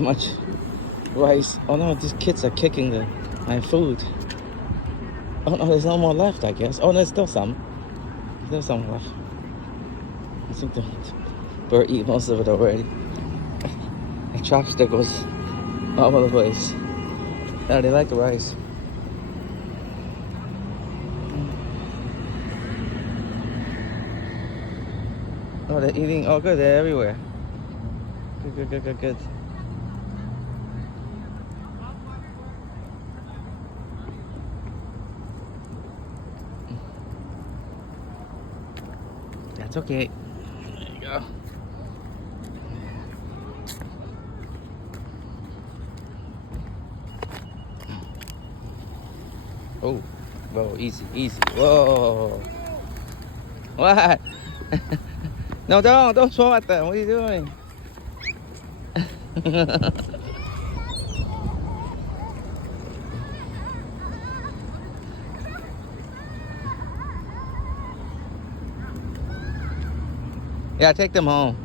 much rice. Oh no, these kids are kicking my food. Oh no, there's no more left, I guess. Oh, there's still some. There's some left. I think the bird eat most of it already. The chopstick was all over the place. No, they like the rice. Oh, they're eating. Oh, good. They're everywhere. Good. That's okay. There you go. Oh, whoa, easy. Whoa. What? No, don't throw at them. What are you doing? Yeah, take them home.